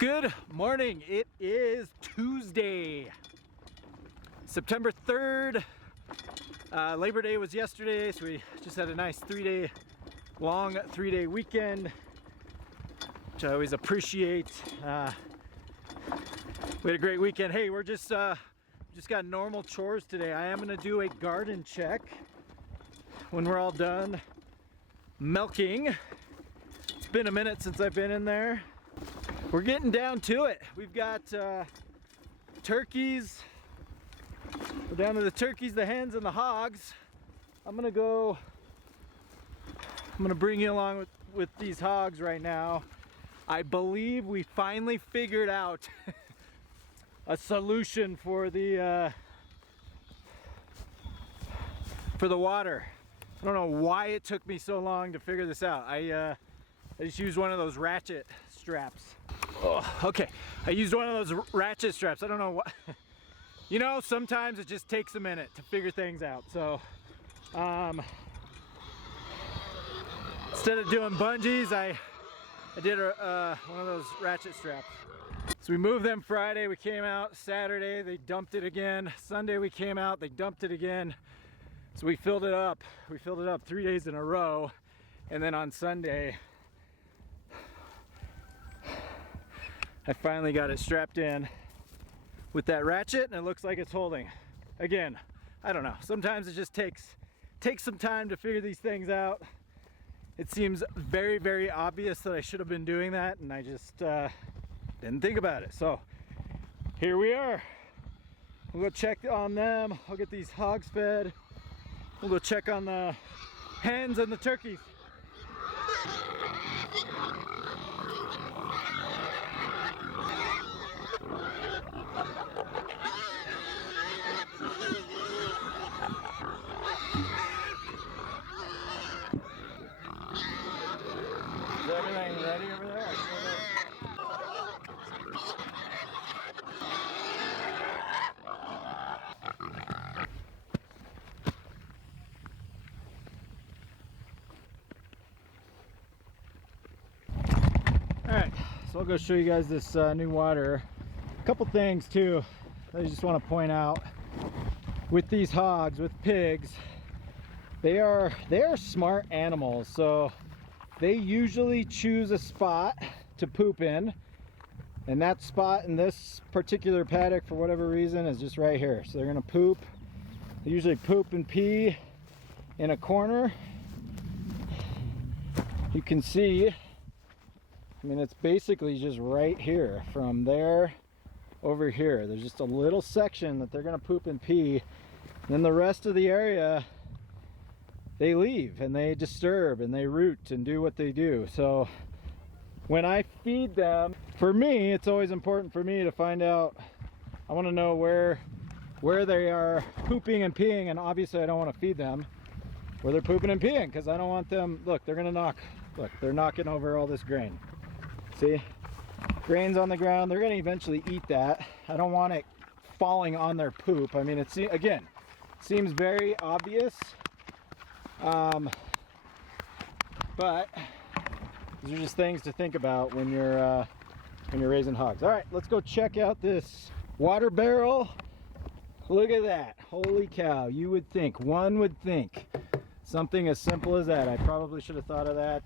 Good morning. It is Tuesday, September 3rd. Labor Day was yesterday, so we just had a nice long three-day weekend, which I always appreciate. We had a great weekend. Hey, we're just got normal chores today. I am gonna do a garden check when we're all done milking. It's been a minute since I've been in there. We're getting down to it. We've got turkeys. We're down to the turkeys, the hens, and the hogs. I'm gonna bring you along with these hogs right now. I believe we finally figured out a solution for the water. I don't know why it took me so long to figure this out. I just used one of those ratchet straps. Oh, okay. I used one of those ratchet straps. I don't know what. You know, sometimes it just takes a minute to figure things out. So, instead of doing bungees, I did one of those ratchet straps. So we moved them Friday. We came out Saturday. They dumped it again. Sunday we came out. They dumped it again. So we filled it up. We filled it up 3 days in a row, and then on Sunday, I finally got it strapped in with that ratchet, and it looks like it's holding. Again, I don't know. Sometimes it just takes some time to figure these things out. It seems very, very obvious that I should have been doing that, and I just didn't think about it. So here we are. We'll go check on them. I'll get these hogs fed. We'll go check on the hens and the turkeys. Is everything ready over there? Alright, so I'll go show you guys this new water. A couple things too I just want to point out with these hogs, with pigs. They are smart animals, so they usually choose a spot to poop in, and that spot in this particular paddock, for whatever reason, is just right here. So they're gonna poop. They usually poop and pee in a corner. You can see, I mean, it's basically just right here. From there over here, there's just a little section that they're gonna poop and pee. And then the rest of the area, they leave and they disturb and they root and do what they do. So when I feed them, for me, it's always important for me to find out. I want to know where they are pooping and peeing, and obviously I don't want to feed them where they're pooping and peeing, because I don't want them. Look, they're gonna they're knocking over all this grain. See, grain's on the ground. They're gonna eventually eat that. I don't want it falling on their poop. I mean, it seems very obvious. But these are just things to think about when you're raising hogs. All right, let's go check out this water barrel. Look at that. Holy cow. One would think something as simple as that. I probably should have thought of that,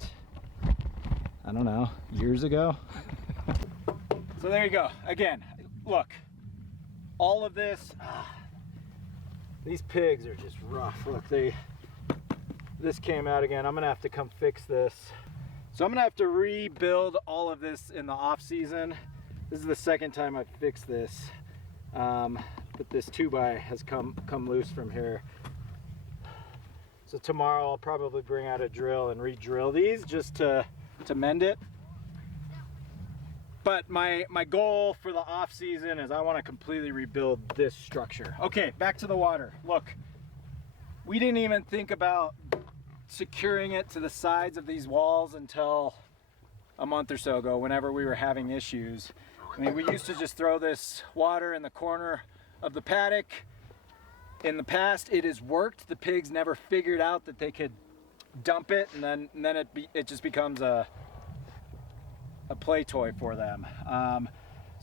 I don't know, years ago. So there you go. Again, look, all of this, these pigs are just rough. Look, this came out again. I'm gonna have to come fix this. So I'm gonna have to rebuild all of this in the off season. This is the second time I've fixed this. But this 2x has come loose from here. So tomorrow I'll probably bring out a drill and re-drill these just to mend it. But my goal for the off season is I want to completely rebuild this structure. Okay, back to the water. Look, we didn't even think about securing it to the sides of these walls until a month or so ago, whenever we were having issues. I mean, we used to just throw this water in the corner of the paddock. In the past, it has worked. The pigs never figured out that they could dump it, and then it just becomes a a play toy for them.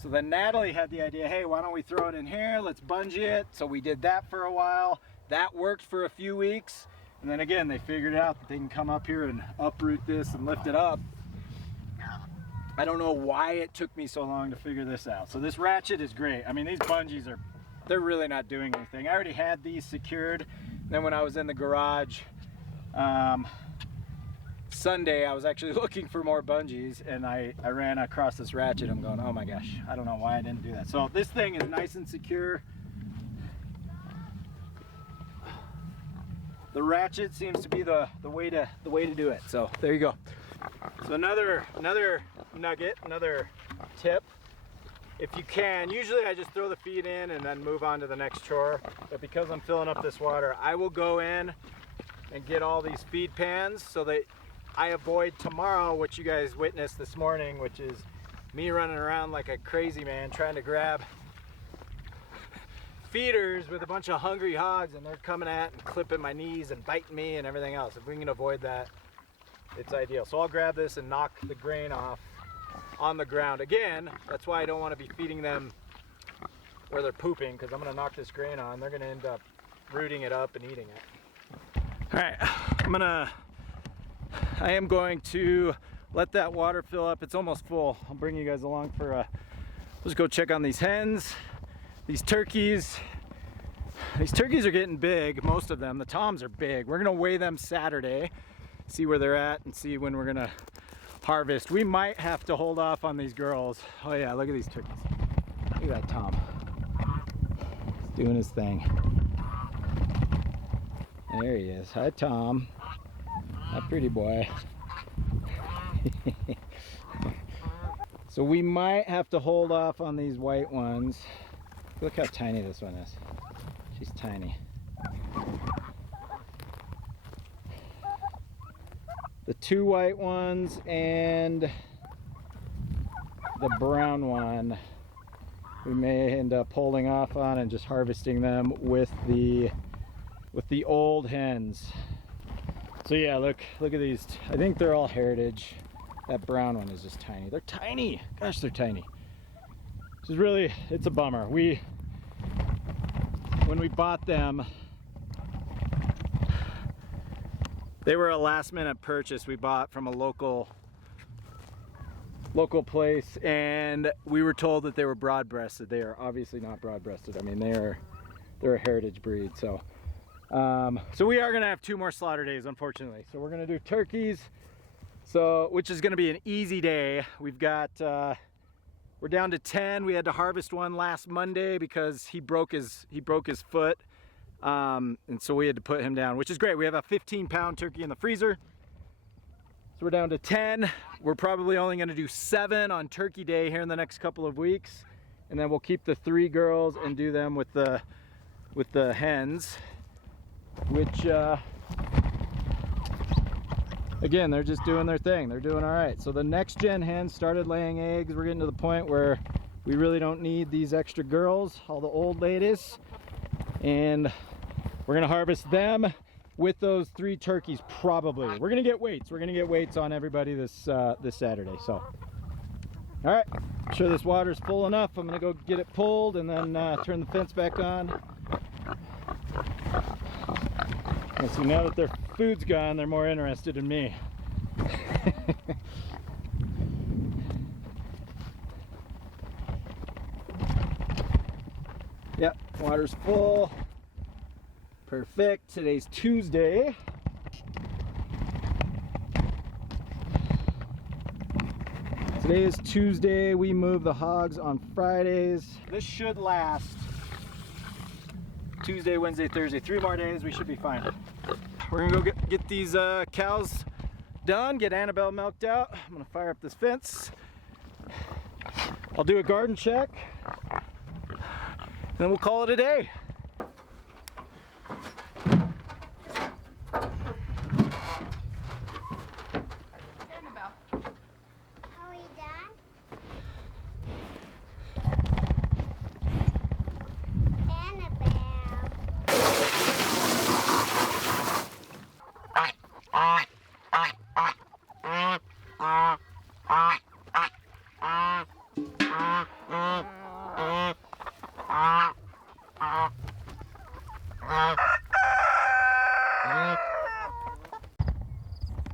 So then Natalie had the idea, hey, why don't we throw it in here? Let's bungee it. So we did that for a while. That worked for a few weeks. And then again, they figured out that they can come up here and uproot this and lift it up. I don't know why it took me so long to figure this out. So this ratchet is great. I mean, these bungees they're really not doing anything. I already had these secured. Then when I was in the garage, Sunday, I was actually looking for more bungees, and I ran across this ratchet. I'm going, oh my gosh, I don't know why I didn't do that. So this thing is nice and secure. The ratchet seems to be the way to do it. So there you go. So another nugget, another tip. If you can, usually I just throw the feed in and then move on to the next chore. But because I'm filling up this water, I will go in and get all these feed pans so that I avoid tomorrow what you guys witnessed this morning, which is me running around like a crazy man trying to grab feeders with a bunch of hungry hogs, and they're coming at and clipping my knees and biting me and everything else. If we can avoid that, it's ideal. So I'll grab this and knock the grain off on the ground. Again, that's why I don't want to be feeding them where they're pooping, because I'm going to knock this grain on. They're going to end up rooting it up and eating it. All right, I am going to let that water fill up. It's almost full. I'll bring you guys along for let's go check on these hens, these turkeys. These turkeys are getting big, most of them. The toms are big. We're gonna weigh them Saturday, see where they're at, and see when we're gonna harvest. We might have to hold off on these girls. Oh yeah, look at these turkeys. Look at that tom. He's doing his thing. There he is. Hi, Tom. Hi, pretty boy. So we might have to hold off on these white ones. Look how tiny this one is. She's tiny. The two white ones and the brown one we may end up holding off on and just harvesting them with the old hens. So yeah, look at these. I think they're all heritage. That brown one is just tiny. They're tiny. Gosh, they're tiny. This is really, it's a bummer. When we bought them, they were a last minute purchase we bought from a local place, and we were told that they were broad-breasted. They are obviously not broad-breasted. I mean, they're a heritage breed. So we are gonna have 2 more slaughter days, unfortunately. So we're gonna do turkeys, which is gonna be an easy day. We've got we're down to 10. We had to harvest one last Monday because he broke his foot, and so we had to put him down, which is great. We have a 15-pound turkey in the freezer, so we're down to 10. We're probably only gonna do 7 on Turkey Day here in the next couple of weeks, and then we'll keep the 3 girls and do them with the hens, which again, they're just doing their thing. They're doing all right. So the next gen hens started laying eggs. We're getting to the point where we really don't need these extra girls, all the old ladies, and we're gonna harvest them with those 3 turkeys probably. We're gonna get weights. We're gonna get weights on everybody this Saturday. So, all right, I'm sure this water's full enough. I'm gonna go get it pulled and then turn the fence back on. And so now that their food's gone, they're more interested in me. Yep, water's full. Perfect. Today's Tuesday. Today is Tuesday. We move the hogs on Fridays. This should last Tuesday, Wednesday, Thursday, 3 more days. We should be fine. We're gonna go get these cows done, get Annabelle milked out. I'm gonna fire up this fence. I'll do a garden check, then we'll call it a day. Annabelle. Are we done? Annabelle.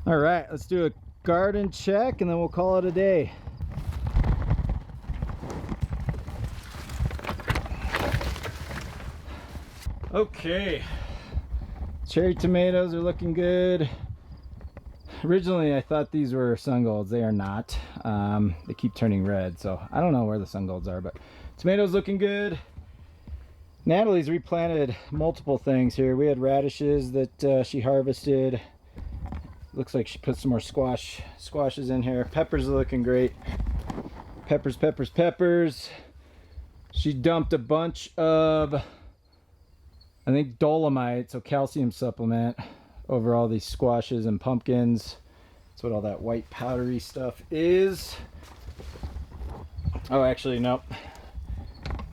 All right, let's do a garden check and then we'll call it a day. Okay, cherry tomatoes are looking good. Originally I thought these were sun golds. They are not. They keep turning red, so I don't know where the sun golds are, but tomatoes looking good. Natalie's replanted multiple things here. We had radishes that she harvested. Looks like she put some more squashes in here. Peppers are looking great. Peppers. She dumped a bunch of, I think, dolomite, so calcium supplement, over all these squashes and pumpkins. That's what all that white powdery stuff is. Oh, actually, nope.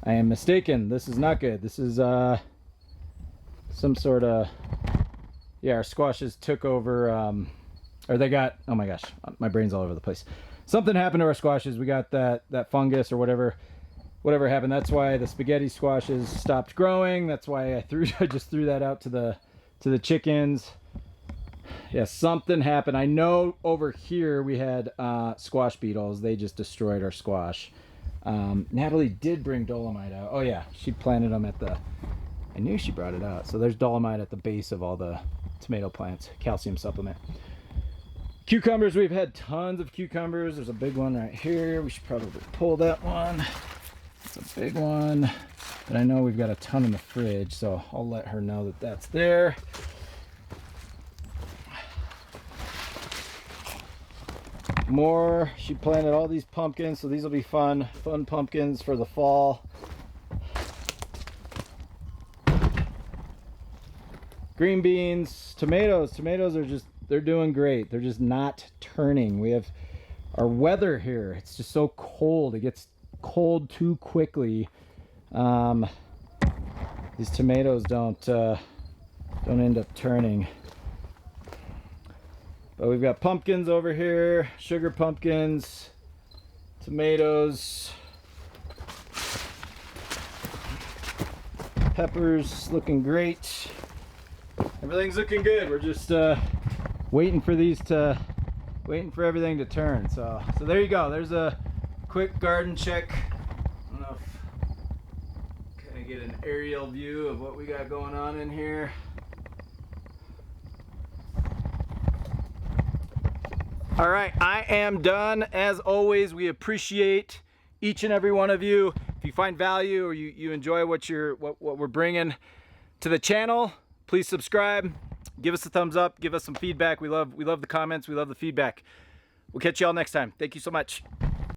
I am mistaken. This is not good. This is some sort of, yeah, our squashes took over, or they got, oh my gosh, my brain's all over the place. Something happened to our squashes. We got that fungus or whatever happened. That's why the spaghetti squashes stopped growing. That's why I just threw that out to the chickens. Yeah, something happened. I know over here we had squash beetles. They just destroyed our squash. Natalie did bring dolomite out. Oh yeah, she planted them at the, I knew she brought it out. So there's dolomite at the base of all the tomato plants, calcium supplement. Cucumbers, we've had tons of cucumbers. There's a big one right here. We should probably pull that one. It's a big one. But I know we've got a ton in the fridge, so I'll let her know that that's there. More, she planted all these pumpkins, so these will be fun pumpkins for the fall. Green beans, tomatoes are just, they're doing great. They're just not turning. We have our weather here. It's just so cold. It gets cold too quickly. These tomatoes don't end up turning. But we've got pumpkins over here, sugar pumpkins, tomatoes, peppers looking great. Everything's looking good. We're just waiting for everything to turn. So there you go. There's a quick garden check. I don't know if kind of get an aerial view of what we got going on in here. All right, I am done. As always, we appreciate each and every one of you. If you find value or you enjoy what we're bringing to the channel, please subscribe, give us a thumbs up, give us some feedback. We love the comments, we love the feedback. We'll catch you all next time. Thank you so much.